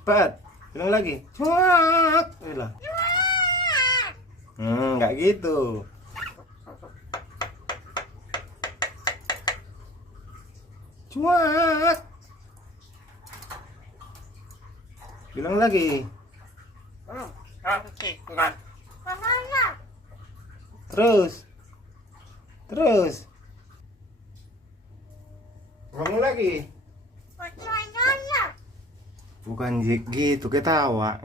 Cepat. Bilang lagi. Cuak. Lah. Nggak gitu. Cuak. Bilang lagi. Terus. Terus. Ngomong lagi. Bukan gitu ketawa.